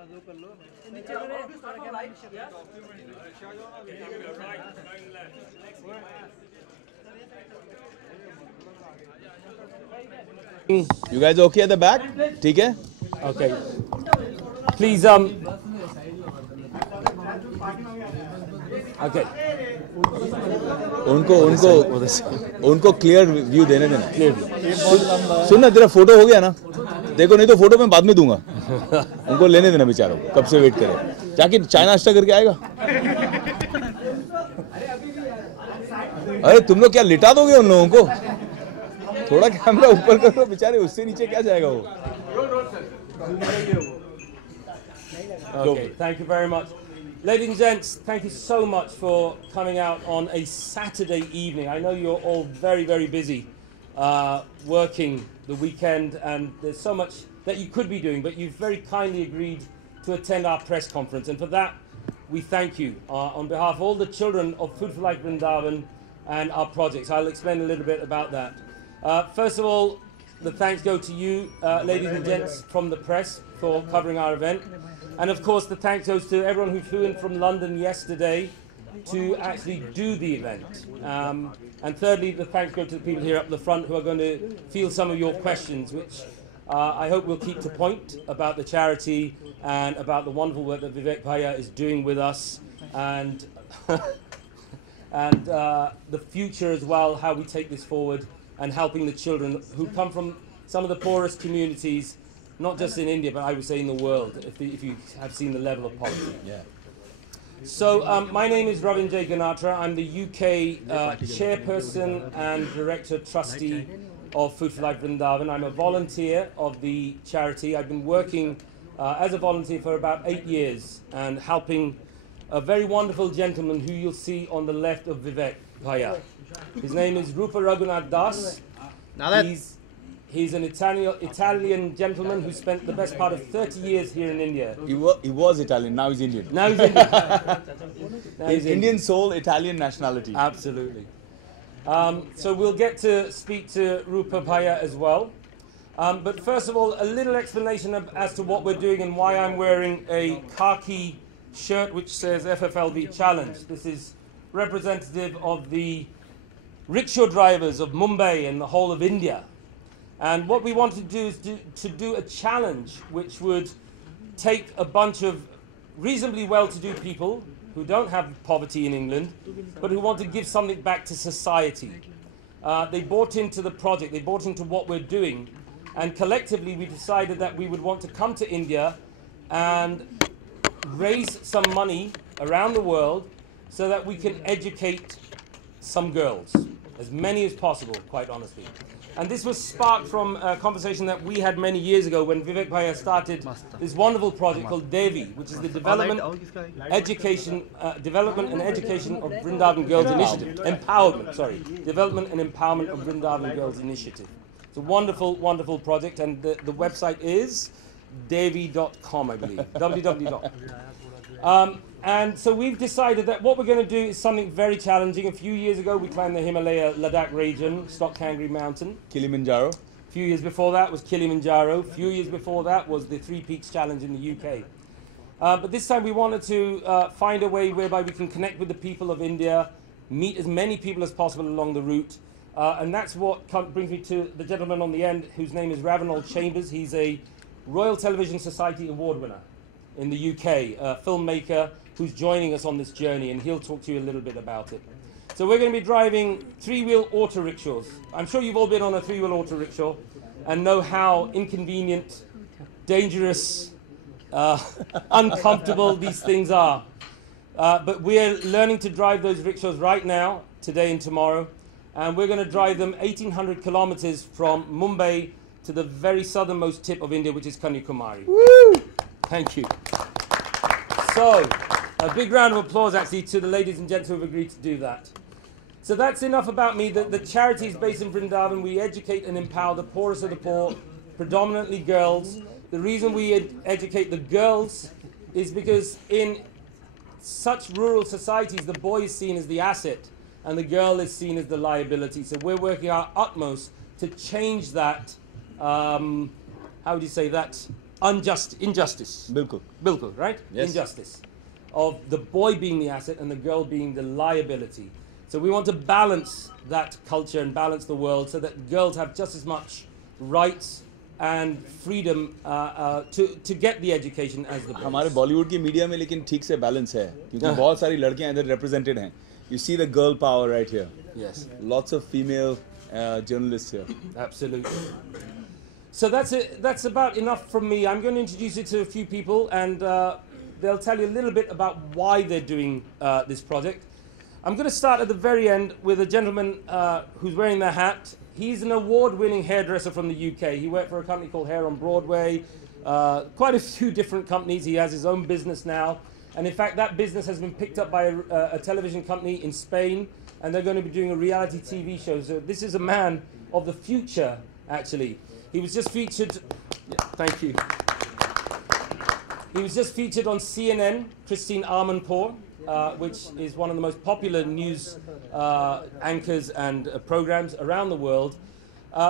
You guys okay at the back? ठीक है? Okay. Please, okay. उनको क्लियर व्यू देने देना. सुन ना, तेरा फोटो हो गया ना? देखो, नहीं तो फोटो मैं बाद में दूंगा. उनको लेने देना बेचारों. कब से वेट करे? जाके चाय नाश्ता करके आएगा. अरे तुम लोग क्या लिटा दोगे उन लोगों को? थोड़ा कैमरा ऊपर करो बेचारे, उससे नीचे क्या जाएगा वो? Okay, thank you very much. Ladies and gents, thank you so much for coming out on a Saturday evening. I know you're all very, very busy working the weekend, and there's so much that you could be doing, but you've very kindly agreed to attend our press conference, and for that, we thank you on behalf of all the children of Food for Life Vrindavan and our projects. I'll explain a little bit about that. First of all, the thanks go to you, ladies and gents from the press, for covering our event. And of course, the thanks goes to everyone who flew in from London yesterday to actually do the event. And thirdly, the thanks go to the people here up the front who are going to field some of your questions, which I hope will keep to point about the charity and about the wonderful work that Vivek Bhaiya is doing with us, and and the future as well, how we take this forward and helping the children who come from some of the poorest communities, not just in India, but I would say in the world, if you have seen the level of poverty. Yeah. So my name is Ravindra Ganatra. I'm the UK chairperson and director trustee of Food for Life Vrindavan. I'm a volunteer of the charity. I've been working as a volunteer for about 8 years and helping a very wonderful gentleman who you'll see on the left of Vivek Bhaiya. His name is Rupa Raghunath Das. He's an Italian gentleman who spent the best part of 30 years here in India. He was Italian, now he's Indian. Now he's Indian. He's Indian soul, Italian nationality. Absolutely. So we'll get to speak to Rupa Bhaiya as well. But first of all, a little explanation as to what we're doing and why I'm wearing a khaki shirt which says FFLV Challenge. This is representative of the rickshaw drivers of Mumbai and the whole of India. And what we want to do is to do a challenge which would take a bunch of reasonably well-to-do people who don't have poverty in England, but who want to give something back to society. They bought into the project, they bought into what we're doing, and collectively we decided that we would want to come to India and raise some money around the world so that we can educate some girls, as many as possible, quite honestly. And this was sparked from a conversation that we had many years ago when Vivek Bhaiya started this wonderful project called Devi, which is the Development and Education of Vrindavan Girls Initiative. Development and Empowerment of Vrindavan Girls Initiative. It's a wonderful, wonderful project, and the website is devi.com, I believe, www.. And so we've decided that what we're going to do is something very challenging. A few years ago, we climbed the Himalaya Ladakh region, Stockangry Mountain. Kilimanjaro. A few years before that was Kilimanjaro. A few years before that was the Three Peaks Challenge in the UK. But this time we wanted to find a way whereby we can connect with the people of India, meet as many people as possible along the route. And that's what brings me to the gentleman on the end, whose name is Ravenel Chambers. He's a Royal Television Society Award winner in the UK, a filmmaker who's joining us on this journey, and he'll talk to you a little bit about it. So we're going to be driving three-wheel auto rickshaws. I'm sure you've all been on a three-wheel auto rickshaw and know how inconvenient, dangerous, uncomfortable these things are. But we're learning to drive those rickshaws right now, today and tomorrow, and we're going to drive them 1,800 kilometers from Mumbai to the very southernmost tip of India, which is Kanyakumari. Woo! Thank you. So, a big round of applause actually to the ladies and gents who have agreed to do that. So that's enough about me. The charity is based in Vrindavan. We educate and empower the poorest of the poor, predominantly girls. The reason we educate the girls is because in such rural societies, the boy is seen as the asset and the girl is seen as the liability. So we're working our utmost to change that, how would you say, that injustice. बिल्कुल. Bilkul, right? Yes. Injustice of the boy being the asset and the girl being the liability. So we want to balance that culture and balance the world so that girls have just as much rights and freedom to get the education as the boys. हमारे बॉलीवुड की media में लेकिन ठीक से balance है क्योंकि बहुत सारी लड़कियां इधर represented हैं. You see the girl power right here. Yes. Lots of female journalists here. Absolutely. So that's it. That's about enough from me. I'm going to introduce you to a few people, and they'll tell you a little bit about why they're doing this project. I'm going to start at the very end with a gentleman who's wearing the hat. He's an award-winning hairdresser from the UK. He worked for a company called Hair on Broadway, quite a few different companies. He has his own business now. And in fact, that business has been picked up by a television company in Spain, and they're going to be doing a reality TV show. So this is a man of the future, actually. He was just featured, thank you. He was just featured on CNN, Christine Amanpour, which is one of the most popular news anchors and programs around the world,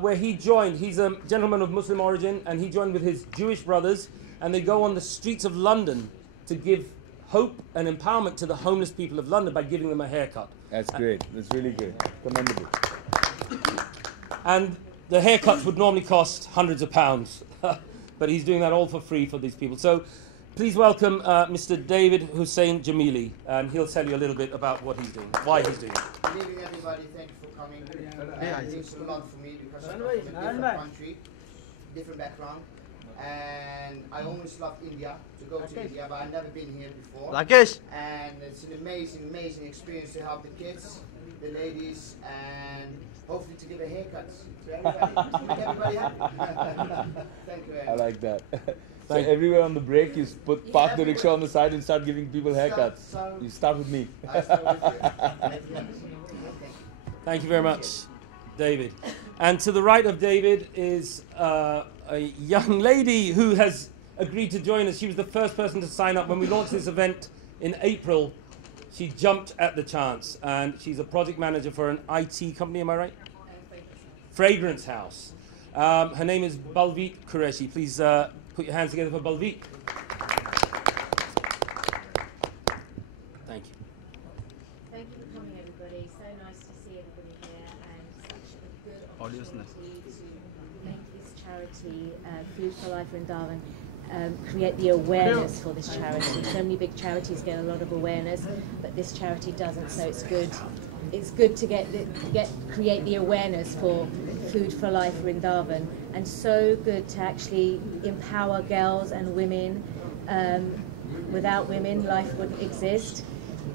where he joined. He's a gentleman of Muslim origin, and he joined with his Jewish brothers, and they go on the streets of London to give hope and empowerment to the homeless people of London by giving them a haircut. That's great. That's really great. Commendable. And the haircuts would normally cost hundreds of pounds, but he's doing that all for free for these people. So please welcome Mr. David Hussein Jamili, and he'll tell you a little bit about what he's doing, why he's doing it. Good evening, everybody. Thank you for coming. It means a lot for me because I'm from a different country, different background, and I always loved India, to go to India, but I've never been here before. And it's an amazing, amazing experience to help the kids, the ladies, and hopefully to give a haircut to everybody. Make everybody happy. Thank you very much. I like that. So everywhere on the break, you park the rickshaw on the side and start giving people haircuts. You start with me. I start with you. Thank you very much, David. And to the right of David is a young lady who has agreed to join us. She was the first person to sign up when we launched this event in April. She jumped at the chance, and she's a project manager for an IT company, am I right? Fragrance house. Her name is Balveet Qureshi. Please put your hands together for Balveet. Thank you. Thank you for coming, everybody. So nice to see everybody here, and such a good opportunity to make this charity, Food for Life Vrindavan, create the awareness for this charity. So many big charities get a lot of awareness, but this charity doesn't. So it's good. It's good to create the awareness for Food for Life Vrindavan, and so good to actually empower girls and women. Without women, life wouldn't exist.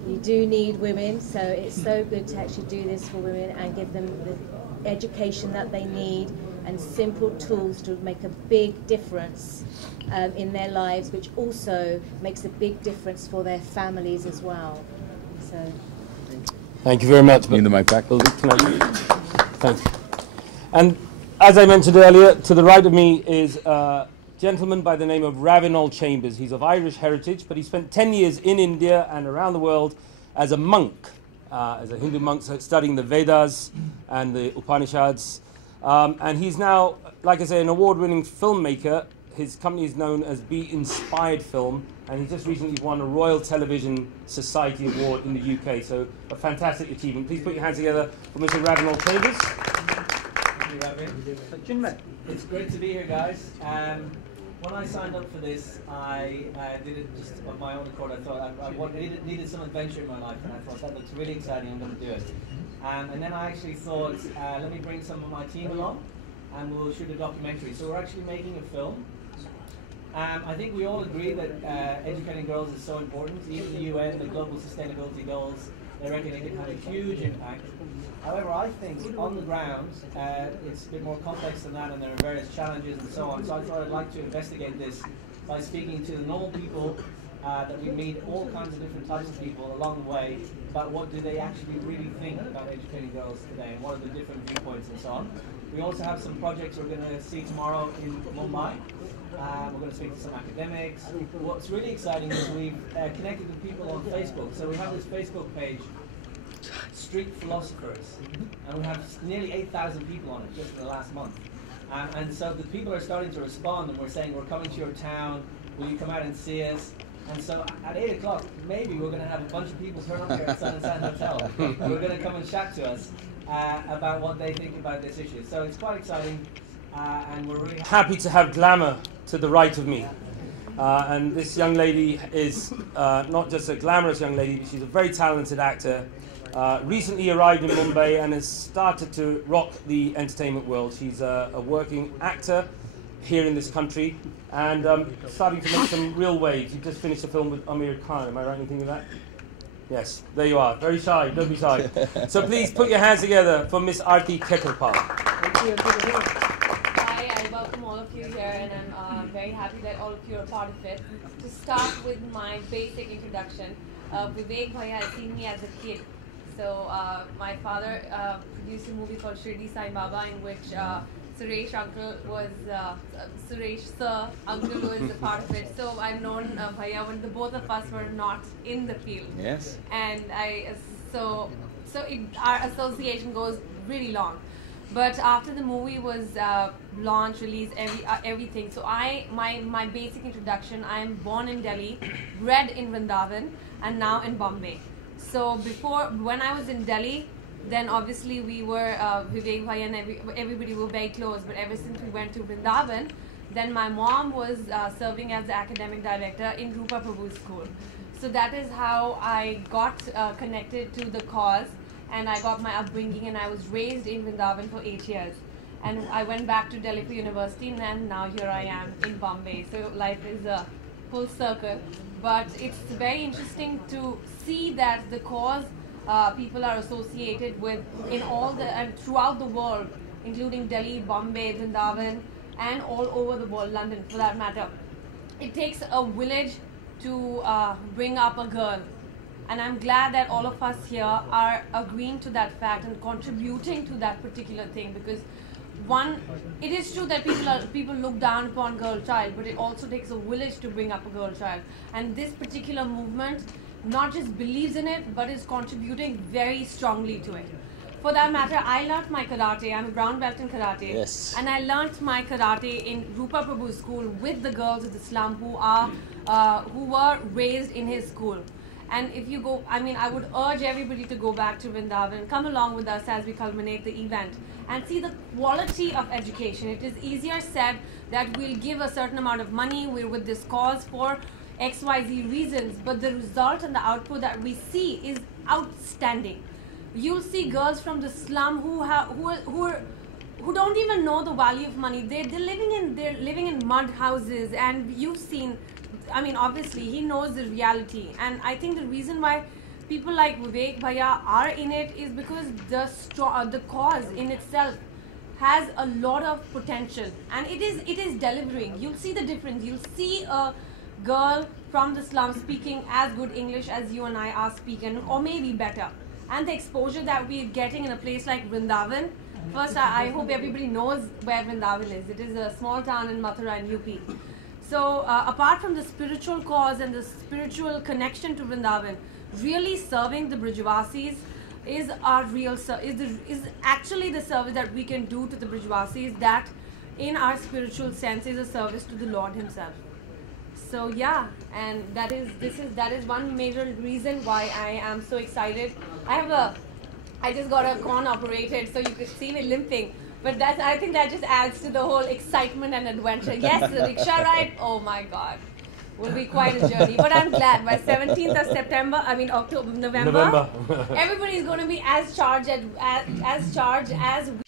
You do need women, so it's so good to actually do this for women and give them the education that they need and simple tools to make a big difference in their lives, which also makes a big difference for their families as well. So. Thank you very much. Need the mic back. Thank you. And as I mentioned earlier, to the right of me is a gentleman by the name of Ravinol Chambers. He's of Irish heritage, but he spent 10 years in India and around the world as a monk, as a Hindu monk, studying the Vedas and the Upanishads. And he's now, like I say, an award-winning filmmaker. His company is known as Be Inspired Film, and he just recently won a Royal Television Society Award in the UK. So a fantastic achievement. Please put your hands together for Mr. Ravinol Chambers. It's great to be here, guys. When I signed up for this, I did it just on my own accord. I thought I needed some adventure in my life, and I thought that looks really exciting, I'm going to do it. And then I actually thought, let me bring some of my team along, and we'll shoot a documentary. So we're actually making a film. I think we all agree that educating girls is so important. Even the UN, the Global Sustainability Goals, they reckon it can have a huge impact. However, I think on the ground, it's a bit more complex than that, and there are various challenges and so on. So I thought I'd like to investigate this by speaking to the normal people that we meet, all kinds of different types of people along the way, about what do they actually really think about educating girls today, and what are the different viewpoints and so on. We also have some projects we're going to see tomorrow in Mumbai. We're going to speak to some academics. What's really exciting is we've connected with people on Facebook. So we have this Facebook page, Street Philosophers, and we have nearly 8,000 people on it just in the last month. And so the people are starting to respond, and we're saying, we're coming to your town, will you come out and see us? And so at 8 o'clock, maybe we're going to have a bunch of people turn up here at Sun and Sand Hotel. And we're going to come and chat to us about what they think about this issue. So it's quite exciting, and we're really happy to have glamour to the right of me. And this young lady is not just a glamorous young lady, but she's a very talented actor. Recently arrived in Mumbai and has started to rock the entertainment world. She's a working actor here in this country and starting to make some real waves. You just finished a film with Amir Khan, am I right in thinking that? Yes, there you are. Very shy, don't be shy. So please put your hands together for Miss Aarti Khetarpal. Hi, I welcome all of you here, and I'm very happy that all of you are part of it. To start with my basic introduction, Vivek Bhaiya has seen me as a kid. So my father produced a movie called Shirdi Sai Baba, in which Suresh Sir Uncle was a part of it. So I've known Bhaiya when the both of us were not in the field. Yes. And our association goes really long. But after the movie was launched, released, everything. So my basic introduction, I am born in Delhi, bred in Vrindavan, and now in Bombay. So when I was in Delhi, then obviously we were, Vivek Bhaiya and everybody were very close. But ever since we went to Vrindavan, then my mom was serving as the academic director in Rupa Prabhu's school. So that is how I got connected to the cause, and I got my upbringing, and I was raised in Vrindavan for 8 years. And I went back to Delhi for university, and then now here I am in Bombay. So life is a full circle. But it's very interesting to see that the cause people are associated with and throughout the world, including Delhi, Bombay, Vrindavan, and all over the world, London for that matter. It takes a village to bring up a girl. And I'm glad that all of us here are agreeing to that fact and contributing to that particular thing, because it is true that people look down upon girl child, but it also takes a village to bring up a girl child. And this particular movement not just believes in it, but is contributing very strongly to it. For that matter, I learnt my karate. I'm a brown belt in karate. Yes. And I learnt my karate in Rupa Prabhu's school with the girls of the slum who were raised in his school. And if you go, I would urge everybody to go back to Vrindavan, come along with us as we culminate the event and see the quality of education. It is easier said that we'll give a certain amount of money, we're with this cause for XYZ reasons, but the result and the output that we see is outstanding. You'll see girls from the slum who don't even know the value of money. They're living in mud houses, and you've seen. Obviously, he knows the reality, and I think the reason why people like Vivek Bhaiya are in it is because the cause in itself has a lot of potential, and it is delivering. You'll see the difference. You'll see a girl from the slum speaking as good English as you and I are speaking, or maybe better. And the exposure that we're getting in a place like Vrindavan. First, I hope everybody knows where Vrindavan is. It is a small town in Mathura in UP. So apart from the spiritual cause and the spiritual connection to Vrindavan, really serving the Brijvasis is actually the service that we can do to the Brijvasis, that in our spiritual sense is a service to the Lord Himself. So yeah, and that is one major reason why I am so excited. I just got a corn operated, so you could see me limping. But I think that just adds to the whole excitement and adventure. Yes, the rickshaw ride, oh my God, will be quite a journey. But I'm glad by 17th of November, everybody's going to be as charged as we